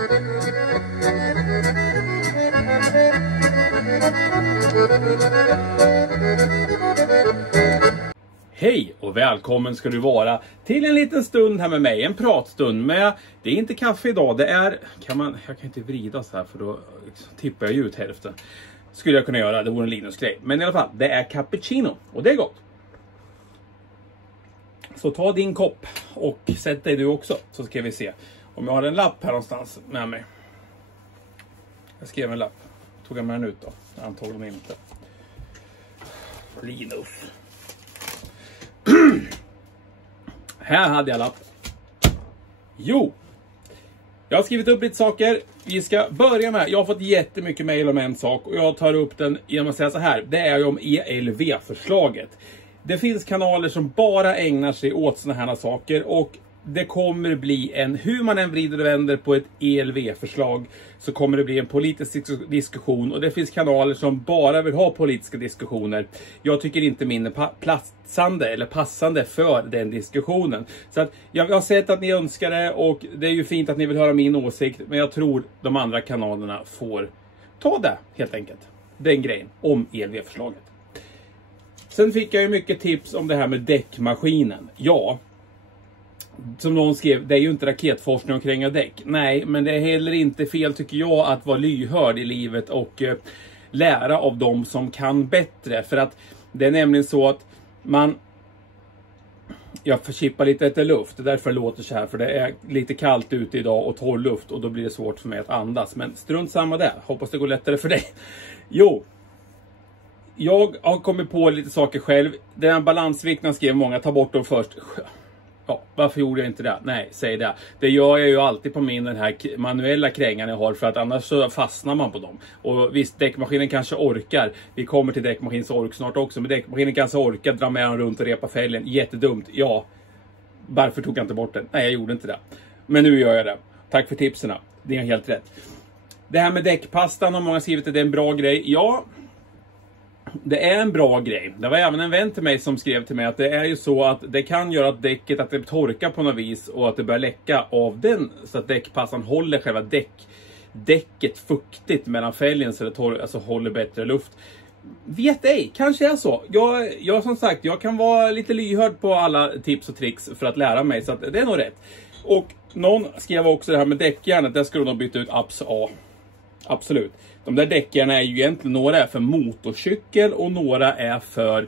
Hej och välkommen ska du vara till en liten stund här med mig, en pratstund med, det är inte kaffe idag, det är, jag kan inte vrida så här för då tippar jag ut hälften. Skulle jag kunna göra, det vore en Linus-grej. Men i alla fall, det är cappuccino och det är gott. Så ta din kopp och sätt dig du också, så ska vi se om jag har en lapp här någonstans med mig. Jag skrev en lapp, tog jag med den ut då? Antagligen inte. Linus. Här hade jag lapp. Jo, jag har skrivit upp lite saker. Vi ska börja med, jag har fått jättemycket mejl om en sak och jag tar upp den genom att säga så här. Det är ju om ELV-förslaget. Det finns kanaler som bara ägnar sig åt såna här saker och det kommer bli hur man än vrider och vänder på ett ELV-förslag så kommer det bli en politisk diskussion och det finns kanaler som bara vill ha politiska diskussioner. Jag tycker inte min är passande för den diskussionen. Så att jag har sett att ni önskar det och det är ju fint att ni vill höra min åsikt, men jag tror de andra kanalerna får ta det helt enkelt. Den grejen om ELV-förslaget. Sen fick jag ju mycket tips om det här med däckmaskinen. Ja, som någon skrev, det är ju inte raketforskning och kränga däck. Nej, men det är heller inte fel tycker jag att vara lyhörd i livet och lära av dem som kan bättre. För att det är nämligen så att jag förkippar lite efter luft, det är därför det låter så här. För det är lite kallt ute idag och torr luft och då blir det svårt för mig att andas. Men strunt samma där, hoppas det går lättare för dig. Jo, jag har kommit på lite saker själv. Den här balansvikten skrev många, ta bort dem först. Ja, varför gjorde jag inte det? Nej, säg det. Det gör jag ju alltid på den här manuella krängan jag har, för att annars så fastnar man på dem. Och visst, däckmaskinen kanske orkar. Vi kommer till däckmaskinens ork snart också. Men däckmaskinen kanske orkar dra med den runt och repa fälgen. Jättedumt. Ja, varför tog jag inte bort den? Nej, jag gjorde inte det. Men nu gör jag det. Tack för tipsen. Det är helt rätt. Det här med däckpastan har många skrivit att det är en bra grej. Ja, det är en bra grej. Det var även en vän till mig som skrev till mig att det är ju så att det kan göra att däcket att det torkar på något vis och att det börjar läcka av den, så att däckpassan håller själva däcket fuktigt mellan fälgen så det alltså håller bättre luft. Vet ej, kanske är så. Jag som sagt, jag kan vara lite lyhörd på alla tips och tricks för att lära mig, så att det är nog rätt. Och någon skrev också det här med däckjärnet, där skulle de byta ut absolut. De där däckarna är ju egentligen, några är för motorcykel och några är för,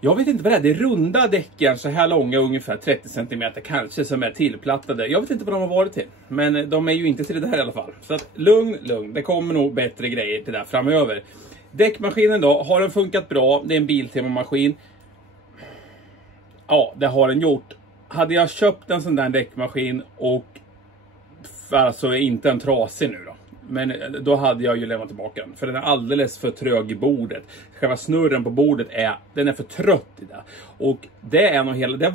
jag vet inte vad det är, det är runda däckar så här långa, ungefär 30 cm kanske, som är tillplattade. Jag vet inte vad de har varit till, men de är ju inte till det där i alla fall. Så att lugn, det kommer nog bättre grejer till det där framöver. Däckmaskinen då, har den funkat bra? Det är en Biltema-maskin. Ja, det har den gjort. Hade jag köpt en sån där däckmaskin och alltså inte en trasig nu då, men då hade jag ju lämnat tillbaka den. För den är alldeles för trög i bordet. Själva snurren på bordet den är för trött i det. Och det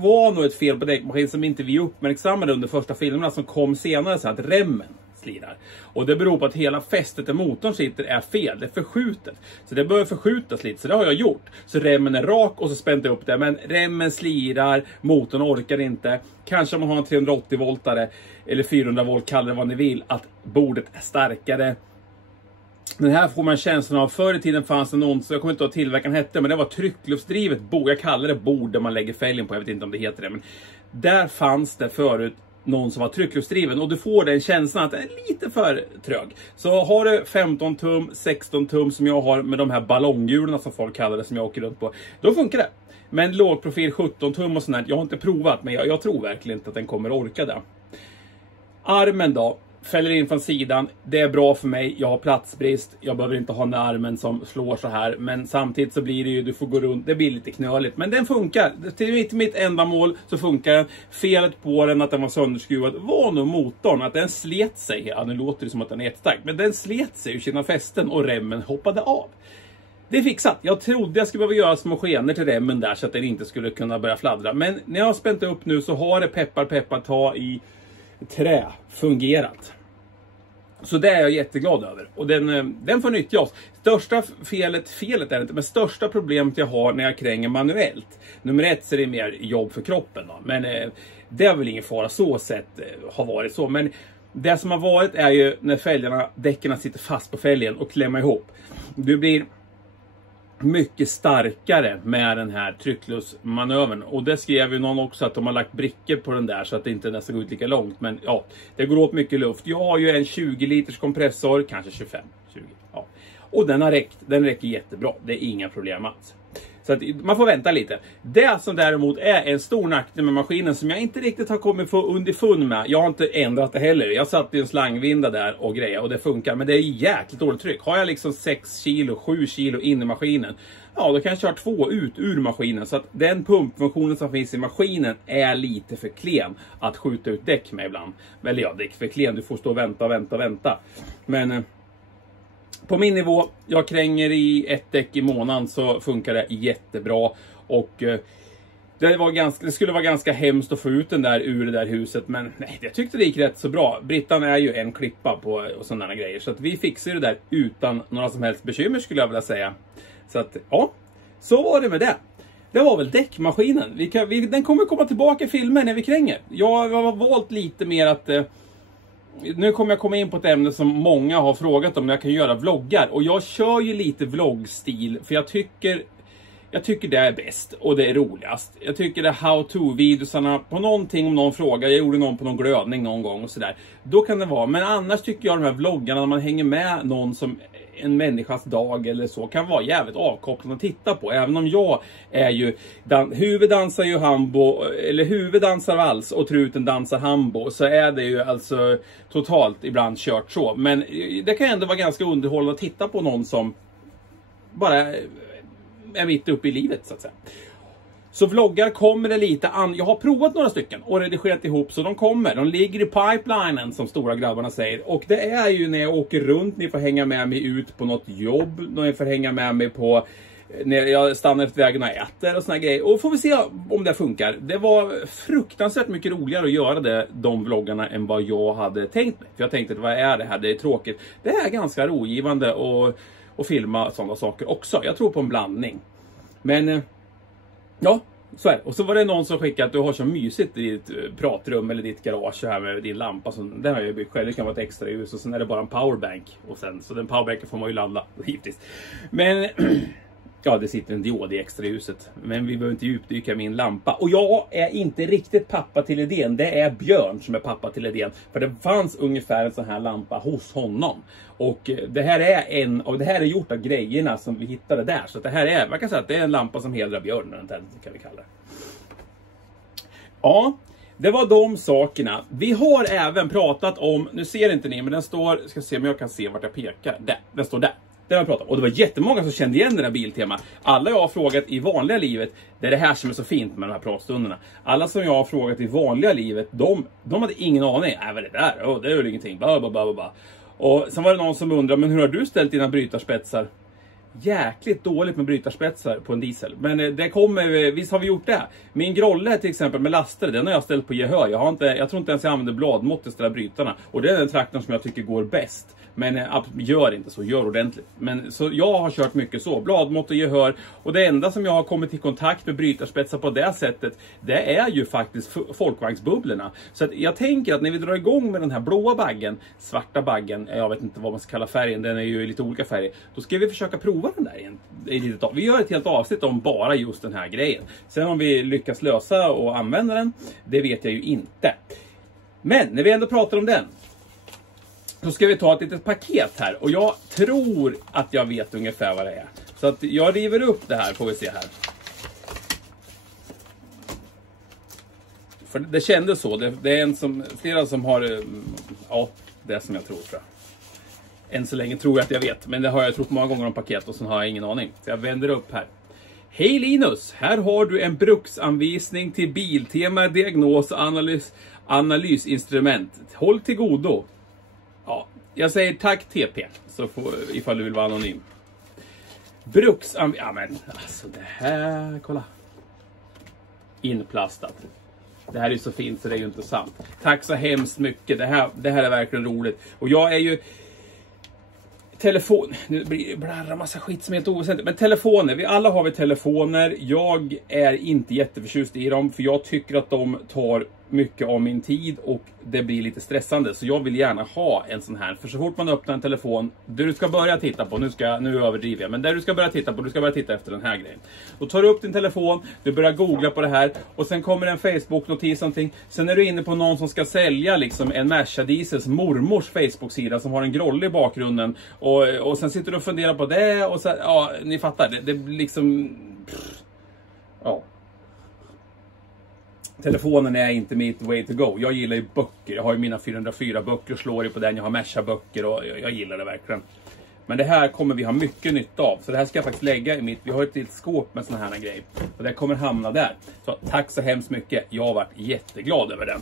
var nog ett fel på däckmaskin som inte vi uppmärksammade under första filmerna som kom senare, så att remmen slirar. Och det beror på att hela fästet där motorn sitter är fel. Det är förskjutet. Så det bör förskjutas lite. Så det har jag gjort. Så remmen är rak och så spänt upp det. Men remmen slirar. Motorn orkar inte. Kanske om man har en 380-voltare eller 400 volt, kallar det vad ni vill, att bordet är starkare. Den här får man känslan av. Förr i tiden fanns det någon, så jag kommer inte ihåg vad tillverkaren hette, men det var tryckluftsdrivet bord. Jag kallar det bord där man lägger fälgen på. Jag vet inte om det heter det. Men där fanns det förut någon som var tryckluftsdriven, och du får den känslan att den är lite för trög. Så har du 15 tum, 16 tum som jag har med de här ballonghjulen som folk kallar det, som jag åker runt på, då funkar det. Men lågprofil 17 tum och sånt här, jag har inte provat, men jag tror verkligen inte att den kommer orka det. Armen då, fäller in från sidan, det är bra för mig, jag har platsbrist, jag behöver inte ha den armen som slår så här, men samtidigt så blir det ju, du får gå runt, det blir lite knöligt, men den funkar, till mitt ändamål så funkar den. Felet på den, att den var sönderskruvad, var nog motorn, att den slet sig, ja nu låter det som att den är jättestark, men den slet sig ur sina fästen och remmen hoppade av. Det är fixat. Jag trodde jag skulle behöva göra små skenor till remmen där så att den inte skulle kunna börja fladdra, men när jag har spänt upp nu så har det peppar ta i trä fungerat. Så det är jag jätteglad över. Och den får nyttjas. Största felet är det inte, men största problemet jag har när jag kränger manuellt. Nummer 1 så är det mer jobb för kroppen då. Men det är väl ingen fara så sett har varit så. Men Det som har varit är ju när däcken sitter fast på fälgen och klämmer ihop. Du blir mycket starkare med den här trycklösmanövern. Och det skrev ju någon också att de har lagt brickor på den där så att det inte nästan går ut lika långt. Men ja, det går åt mycket luft. Jag har ju en 20 liters kompressor, kanske 25, 20. Ja. Och den räcker jättebra. Det är inga problem alls. Så att man får vänta lite. Det som däremot är en stor nackdel med maskinen som jag inte riktigt har kommit få underfund med. Jag har inte ändrat det heller. Jag satt i en slangvinda där och grejer och det funkar. Men det är jäkligt dåligt tryck. Har jag liksom 6 kilo, 7 kilo in i maskinen. Ja, då kan jag köra 2 ut ur maskinen. Så att den pumpfunktionen som finns i maskinen är lite för klen att skjuta ut däck med ibland. Eller ja, däck för klen. Du får stå och vänta. Men på min nivå, jag kränger i 1 däck i månaden så funkar det jättebra. Och det skulle vara ganska hemskt att få ut den där ur det där huset. Men nej, jag tyckte det gick rätt så bra. Brittan är ju en klippa på och sådana grejer. Så att vi fixar det där utan några som helst bekymmer skulle jag vilja säga. Så att ja, så var det med det. Det var väl däckmaskinen. Den kommer komma tillbaka i filmer när vi kränger. Jag har valt lite mer att... Nu kommer jag komma in på ett ämne som många har frågat om när jag kan göra vloggar. Och jag kör ju lite vloggstil för jag tycker det är bäst och det är roligast. Jag tycker det how-to-videosarna på någonting om någon fråga. Jag gjorde någon på någon glödning någon gång och sådär. Då kan det vara. Men annars tycker jag de här vloggarna när man hänger med någon som en människas dag eller så kan vara jävligt avkopplande att titta på. Även om jag är ju huvuddansar ju hambo eller huvuddansar vals och truten dansar hambo så är det ju alltså totalt ibland kört så. Men det kan ändå vara ganska underhållande att titta på någon som bara är mitt uppe i livet så att säga. Så vloggar kommer det lite an. Jag har provat några stycken och redigerat ihop så de kommer. De ligger i pipelinen som stora grabbarna säger. Och det är ju när jag åker runt, ni får hänga med mig ut på något jobb. Ni får hänga med mig på när jag stannar efter vägen och äter och såna grejer. Och får vi se om det funkar. Det var fruktansvärt mycket roligare att göra de vloggarna än vad jag hade tänkt mig. För jag tänkte, vad är det här? Det är tråkigt. Det är ganska rogivande att filma sådana saker också. Jag tror på en blandning. Men ja, så är det. Och så var det någon som skickade att du har så mysigt i ditt pratrum eller ditt garage här med din lampa. Så den har jag byggt själv. Det kan vara ett extra ljus och sen är det bara en powerbank. Och sen, så den powerbanken får man ju ladda givetvis. Men ja, det sitter en diod i extra ljuset. Men vi behöver inte djupdyka min lampa. Och jag är inte riktigt pappa till idén. Det är Björn som är pappa till idén. För det fanns ungefär en sån här lampa hos honom. Och det här är gjort av grejerna som vi hittade där. Så det här är, man kan säga att det är en lampa som hedrar Björn. Kan vi kalla det. Ja, det var de sakerna. Vi har även pratat om, nu ser inte ni, men den står, ska se om jag kan se vart jag pekar. Där, den står där. Det har jag pratat om. Och det var jättemånga som kände igen den här Biltema. Alla jag har frågat i vanliga livet, det är det här som är så fint med de här pratstunderna. Alla som jag har frågat i vanliga livet, de hade ingen aning. Vad är det där? Det är väl ingenting. Bla. Och sen var det någon som undrar, men hur har du ställt dina brytarspetsar? Jäkligt dåligt med brytarspetsar på en diesel. Men det kommer, visst har vi gjort det. Min grolle till exempel med lastare, den har jag ställt på gehör. Jag tror inte ens jag använder bladmått att ställa brytarna. Och det är den traktorn som jag tycker går bäst. Men gör inte så, gör ordentligt. Men så jag har kört mycket så, bladmått och gehör. Och det enda som jag har kommit i kontakt med brytarspetsar på det sättet, det är ju faktiskt folkvagnsbubblorna. Så att jag tänker att när vi drar igång med den här blåa baggen, svarta baggen, jag vet inte vad man ska kalla färgen, den är ju lite olika färger. Då ska vi försöka prova den där i lite tag. Vi gör ett helt avsnitt om bara just den här grejen. Sen om vi lyckas lösa och använda den, det vet jag ju inte. Men när vi ändå pratar om den, så ska vi ta ett litet paket här. Och jag tror att jag vet ungefär vad det är. Så att jag river upp det här, får vi se här. För det kändes så. Det är flera som har... Ja, det är som jag tror. Än så länge tror jag att jag vet. Men det har jag trott många gånger om paket och så har jag ingen aning. Så jag vänder upp här. Hej Linus! Här har du en bruksanvisning till Biltema diagnos och analysinstrument. Håll till godo. Ja, jag säger tack TP, så ifall du vill vara anonym. Ja men, alltså det här, kolla. Inplastat. Det här är så fint så det är ju inte sant. Tack så hemskt mycket, det här är verkligen roligt. Och jag är ju... Nu blir det blarra massa skit som är helt oväsentligt. Men telefoner, alla har vi telefoner. Jag är inte jätteförtjust i dem. För jag tycker att de tar mycket av min tid och det blir lite stressande. Så jag vill gärna ha en sån här. För så fort man öppnar en telefon, det du ska börja titta på, nu överdriver jag, men där du ska börja titta på, du ska börja titta efter den här grejen. Då tar du upp din telefon, du börjar googla på det här och sen kommer en Facebook-notis någonting. Sen är du inne på någon som ska sälja liksom en Merca Diesels mormors Facebook-sida som har en groll i bakgrunden. Och sen sitter du och funderar på det och så, ja, ni fattar, det liksom... Ja. Telefonen är inte mitt way to go. Jag gillar ju böcker. Jag har ju mina 404 böcker och slår ju på den. Jag har Merca-böcker och jag gillar det verkligen. Men det här kommer vi ha mycket nytta av. Så det här ska jag faktiskt lägga i mitt... Vi har ett litet skåp med såna här grejer. Och det kommer hamna där. Så tack så hemskt mycket. Jag har varit jätteglad över den.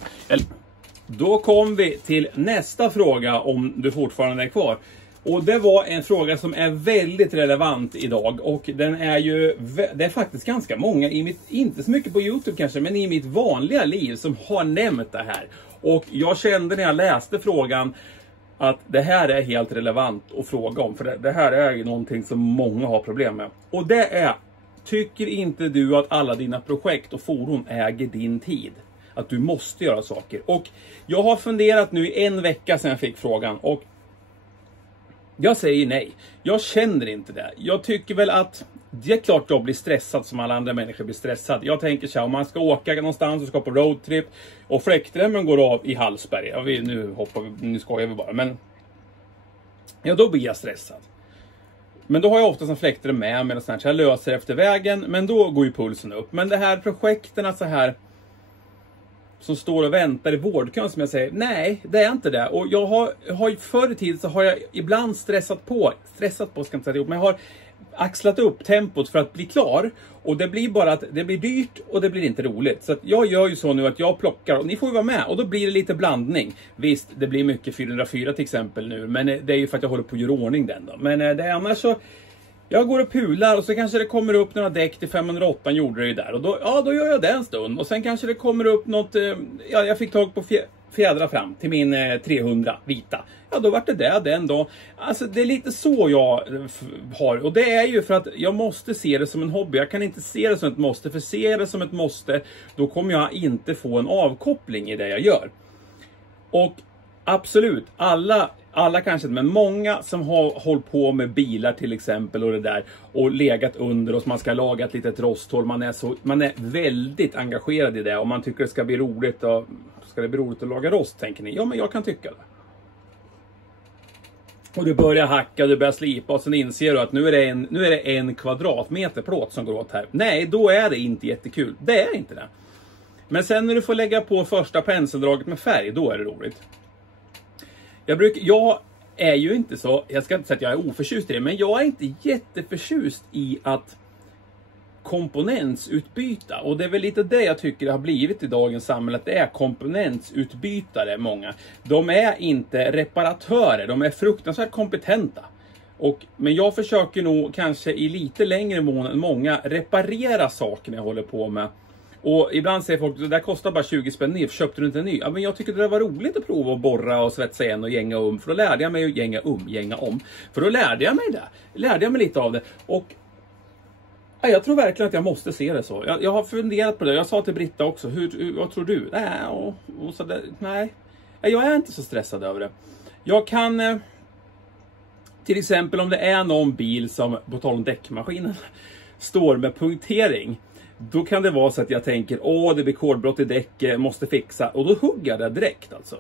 Då kom vi till nästa fråga, om du fortfarande är kvar. Och det var en fråga som är väldigt relevant idag. Och den är ju... Det är faktiskt ganska många i mitt... Inte så mycket på YouTube kanske, men i mitt vanliga liv som har nämnt det här. Och jag kände när jag läste frågan att det här är helt relevant att fråga om. För det här är ju någonting som många har problem med. Och det är... Tycker inte du att alla dina projekt och fordon äger din tid? Att du måste göra saker. Och jag har funderat nu i en vecka sedan jag fick frågan. Och jag säger nej. Jag känner inte det. Jag tycker väl att det är klart att jag blir stressad som alla andra människor blir stressad. Jag tänker så här, om man ska åka någonstans och ska på roadtrip och fläktremmen går av i Hallsberg. Ja, nu skojar vi bara. Men ja, då blir jag stressad. Men då har jag oftast en fläktrem med mig och sånt här, så jag löser efter vägen. Men då går ju pulsen upp. Men det här projekten så här som står och väntar i vårdkön, som jag säger, nej, det är inte det. Och jag har förr i tiden så har jag ibland stressat på ska jag inte säga det, men jag har axlat upp tempot för att bli klar. Och det blir bara att det blir dyrt och det blir inte roligt. Så att jag gör ju så nu att jag plockar, och ni får ju vara med, och då blir det lite blandning. Visst, det blir mycket 404 till exempel nu, men det är ju för att jag håller på att göra ordning den då. Men det är annars så... Jag går och pular och så kanske det kommer upp några däck till 508, gjorde det ju där. Och då gör jag det en stund. Och sen kanske det kommer upp något... Ja, jag fick tag på fjädrar fram till min 300 vita. Ja, då var det den då. Alltså det är lite så jag har. Och det är ju för att jag måste se det som en hobby. Jag kan inte se det som ett måste. För ser det som ett måste, då kommer jag inte få en avkoppling i det jag gör. Och absolut, alla kanske inte, men många som har hållit på med bilar till exempel och det där och legat under och man ska laga ett litet rosthål, man är väldigt engagerad i det och man tycker det ska bli roligt att laga rost, tänker ni. Ja, men jag kan tycka det. Och du börjar hacka, du börjar slipa och sen inser du att nu är det en kvadratmeter plåt som går åt här. Nej, då är det inte jättekul. Det är inte det. Men sen när du får lägga på första penseldraget med färg, då är det roligt. Jag är ju inte så, jag ska inte säga att jag är oförtjust i det, men jag är inte jätteförtjust i att komponentsutbyta. Och det är väl lite det jag tycker det har blivit i dagens samhälle, att det är komponentsutbytare många. De är inte reparatörer, de är fruktansvärt kompetenta. Men jag försöker nog kanske i lite längre mån än många reparera saker jag håller på med. Och ibland säger folk, det där kostar bara 20 spänn ny, köpte du inte en ny? Ja, men jag tycker det var roligt att prova att borra och svetsa igen och gänga om. För då lärde jag mig att gänga om. För då lärde jag mig det. Lärde jag mig lite av det. Och ja, jag tror verkligen att jag måste se det så. Jag har funderat på det. Jag sa till Britta också, vad tror du? Nej, jag är inte så stressad över det. Jag kan, till exempel om det är någon bil som, på tal om däckmaskinen, står med punktering. Då kan det vara så att jag tänker, det blir kolbrott i däck, måste fixa. Och då hugger jag det direkt alltså.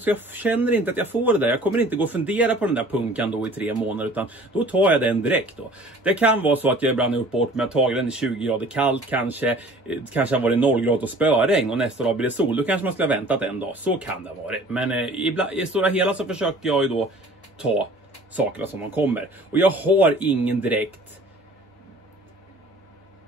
Så jag känner inte att jag får det där. Jag kommer inte gå och fundera på den där punkan då i 3 månader. Utan då tar jag den direkt då. Det kan vara så att jag ibland har gjort bort med att ta den i 20 grader kallt. Kanske har varit 0 grader och spöregn och nästa dag blir det sol. Då kanske man skulle ha väntat en dag. Så kan det ha varit. Men i stora hela så försöker jag ju då ta sakerna som de kommer. Och jag har ingen direkt...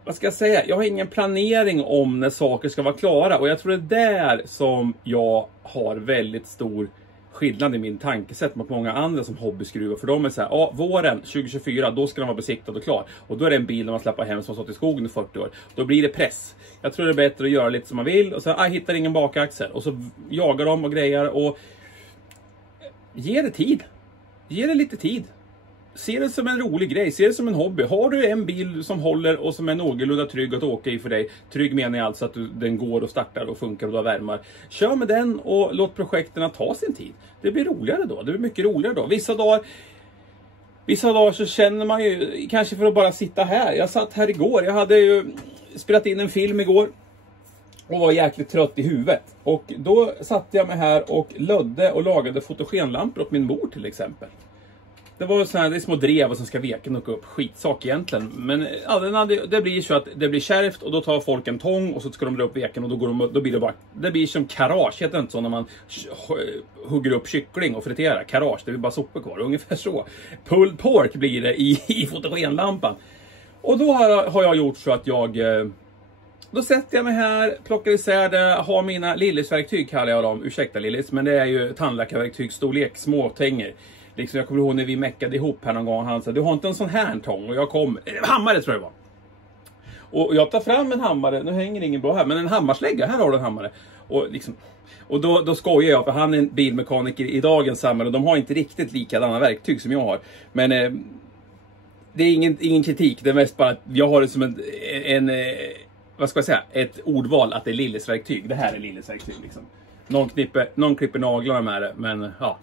Vad ska jag säga? Jag har ingen planering om när saker ska vara klara. Och jag tror det är där som jag har väldigt stor skillnad i min tankesätt mot många andra som hobbyskruvar. För de är så här, våren 2024, då ska de vara besiktad och klar. Och då är det en bil där man släpper hem som har stått i skogen i 40 år. Då blir det press. Jag tror det är bättre att göra lite som man vill. Och så hittar ingen bakaxel. Och så jagar de och grejer. Och ge det tid. Ge det lite tid. se det som en rolig grej, se det som en hobby. Har du en bil som håller och som är någorlunda trygg att åka i för dig, trygg menar jag alltså att den går och startar och funkar och du har värmar. Kör med den och låt projekten ta sin tid. Det blir roligare då, det blir mycket roligare då. Vissa dagar så känner man ju, kanske för att bara sitta här. Jag satt här igår, jag hade ju spelat in en film igår och var jäkligt trött i huvudet. Och då satte jag mig här och lödde och lagade fotogenlampor åt min mor till exempel. Det var så här, det är små drev och så ska veken åka upp. Skitsak egentligen. Men ja, det blir så att det blir kärvt och då tar folk en tång och så ska de dra upp veken och då blir det bara, det blir som karage, heter det inte så när man hugger upp kyckling och friterar. Karage, det blir bara sopor kvar. Ungefär så. Pulled pork blir det i fotogenlampan. Och då har jag gjort så att då sätter jag mig här, plockar isär det, har mina Lillis-verktyg kallar jag dem. Ursäkta Lillis, men det är ju tandläkarverktyg, storlek, små tänger. Liksom jag kommer ihåg när vi meckade ihop här någon gång. Han sa, du har inte en sån här tång? Och jag kom, hammare tror jag det var. Och jag tar fram en hammare, nu hänger ingen bra här, men en hammarslägga, här har du en hammare. Och då skojar jag, för han är en bilmekaniker i dagens samhälle. Och de har inte riktigt likadana verktyg som jag har. Men det är ingen kritik, det är mest bara att jag har det som vad ska jag säga, ett ordval att det är Lillis verktyg. Det här är Lillis verktyg liksom. Någon klipper naglarna med det, men ja.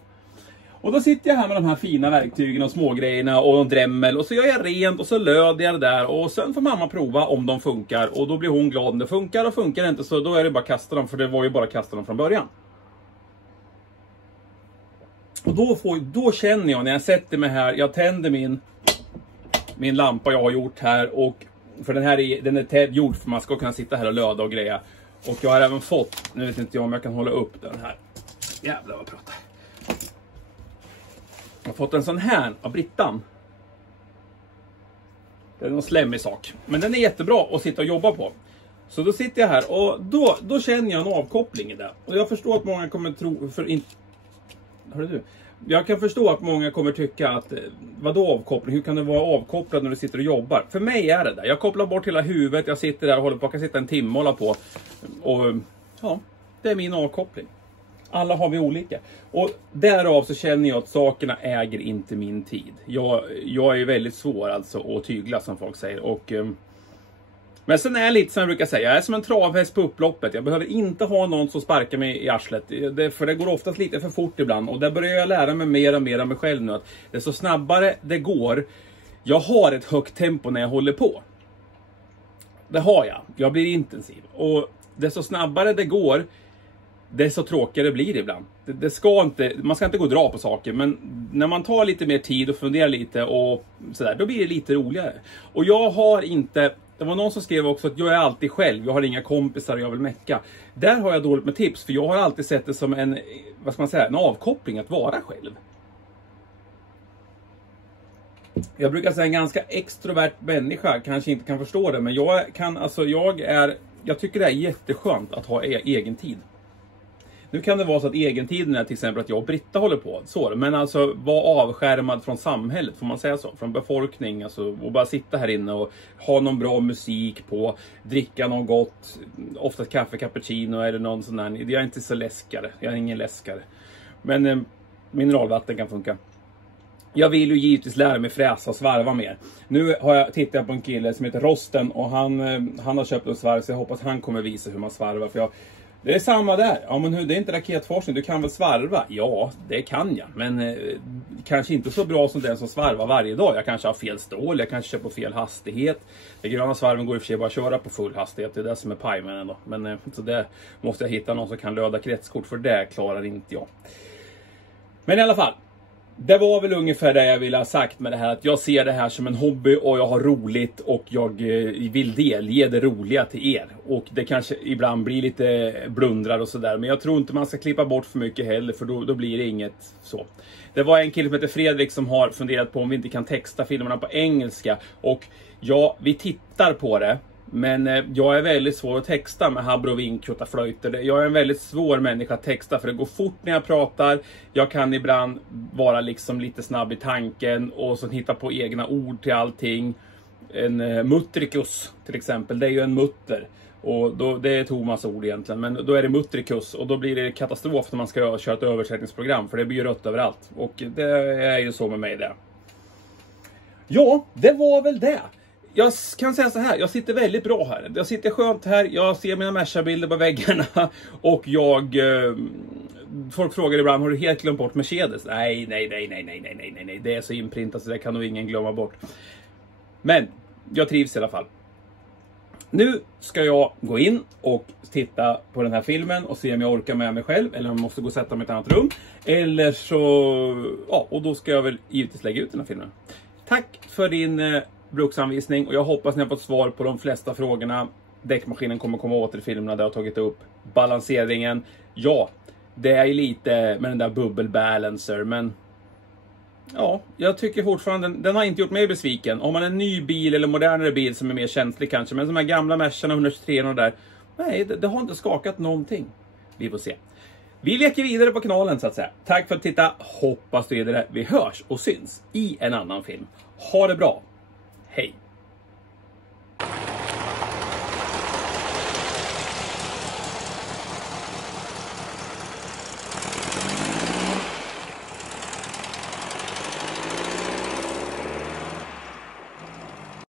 Och då sitter jag här med de här fina verktygen och smågrejerna och en drämmel. Och så gör jag rent och så löder jag det där. Och sen får mamma prova om de funkar. Och då blir hon glad om det funkar, och funkar det inte så då är det bara att kasta dem. För det var ju bara att kasta dem från början. Och då känner jag när jag sätter mig här. Jag tänder min lampa jag har gjort här. Och för den är gjord för man ska kunna sitta här och löda och greja. Och jag har även fått, nu vet inte jag om jag kan hålla upp den här. Jävlar vad jag pratar. Jag har fått en sån här av Brittan. Det är någon slemmig sak. Men den är jättebra att sitta och jobba på. Så då sitter jag här och då känner jag en avkoppling i det. Och jag förstår att många kommer tro... Hörru du? Jag kan förstå att många kommer tycka att vadå avkoppling? Hur kan det vara avkopplad när du sitter och jobbar? För mig är det där. Jag kopplar bort hela huvudet. Jag sitter där och håller på. Jag kan sitta en timme och hålla på. Och ja, det är min avkoppling. Alla har vi olika. Och därav så känner jag att sakerna äger inte min tid. Jag är ju väldigt svår alltså att tygla som folk säger. Men sen är jag lite som jag brukar säga. Jag är som en travhäst på upploppet. Jag behöver inte ha någon som sparkar mig i arslet. För det går oftast lite för fort ibland. Och där börjar jag lära mig mer och mer av mig själv nu. Att det är så snabbare det går. Jag har ett högt tempo när jag håller på. Det har jag. Jag blir intensiv. Och desto snabbare det går, desto tråkigare blir det ibland. Man ska inte gå och dra på saker, men när man tar lite mer tid och funderar lite och sådär, då blir det lite roligare. Och jag har inte, det var någon som skrev också att jag är alltid själv, jag har inga kompisar och jag vill mecka. Där har jag dåligt med tips, för jag har alltid sett det som en avkoppling att vara själv. Jag brukar säga en ganska extrovert människa kanske inte kan förstå det, men jag tycker det är jätteskönt att ha egen tid. Nu kan det vara så att egentiden är till exempel att jag och Britta håller på. Så, men alltså vara avskärmad från samhället, får man säga så? Från befolkning. Alltså, och bara sitta här inne och ha någon bra musik på. Dricka något gott. Ofta kaffe, cappuccino eller någon sån där. Jag är inte så läskare. Jag är ingen läskare. Men mineralvatten kan funka. Jag vill ju givetvis lära mig fräsa och svarva mer. Nu har jag tittat på en kille som heter Rosten. Och han har köpt en svarv, så jag hoppas han kommer visa hur man svarvar. För det är samma där. Ja, men det är inte raketforskning. Du kan väl svarva? Ja, det kan jag. Men kanske inte så bra som den som svarvar varje dag. Jag kanske har fel stål. Jag kanske kör på fel hastighet. Den gröna svarven går i och för sig bara att köra på full hastighet. Det är det som är pajmen ändå. Men så där måste jag hitta någon som kan löda kretskort. För det klarar inte jag. Men i alla fall. Det var väl ungefär det jag ville ha sagt med det här. Att jag ser det här som en hobby och jag har roligt. Och jag vill delge det roliga till er. Och det kanske ibland blir lite blundrar och sådär. Men jag tror inte man ska klippa bort för mycket heller. För då blir det inget så. Det var en kille som heter Fredrik som har funderat på om vi inte kan texta filmerna på engelska. Och ja, vi tittar på det. Men jag är väldigt svår att texta med habrovink och flöjter. Jag är en väldigt svår människa att texta, för det går fort när jag pratar. Jag kan ibland vara liksom lite snabb i tanken och så hitta på egna ord till allting. En mutrikus till exempel, det är ju en mutter. Och det är Thomas ord egentligen, men då är det mutrikus. Och då blir det katastrof när man ska köra ett översättningsprogram, för det blir ju rött överallt. Och det är ju så med mig det. Ja, det var väl det. Jag kan säga så här, jag sitter väldigt bra här. Jag sitter skönt här, jag ser mina Merca-bilder på väggarna och folk frågar ibland, har du helt glömt bort Mercedes? Nej, det är så inprintat så det kan nog ingen glömma bort. Men jag trivs i alla fall. Nu ska jag gå in och titta på den här filmen och se om jag orkar med mig själv eller om jag måste gå och sätta mig i ett annat rum. Eller så, ja, och då ska jag väl givetvis lägga ut den här filmen. Tack för din bruksanvisning och jag hoppas ni har fått svar på de flesta frågorna. Däckmaskinen kommer komma åter i filmerna där jag har tagit upp balanseringen. Ja, det är ju lite med den där bubbelbalancer, men ja, jag tycker fortfarande den har inte gjort mig besviken. Om man är en ny bil eller modernare bil som är mer känslig kanske, men de här gamla Mercarna 123 och där, nej, det har inte skakat någonting. Vi får se. Vi leker vidare på kanalen så att säga. Tack för att titta, hoppas du gillar det. Vi hörs och syns i en annan film. Ha det bra. Hej!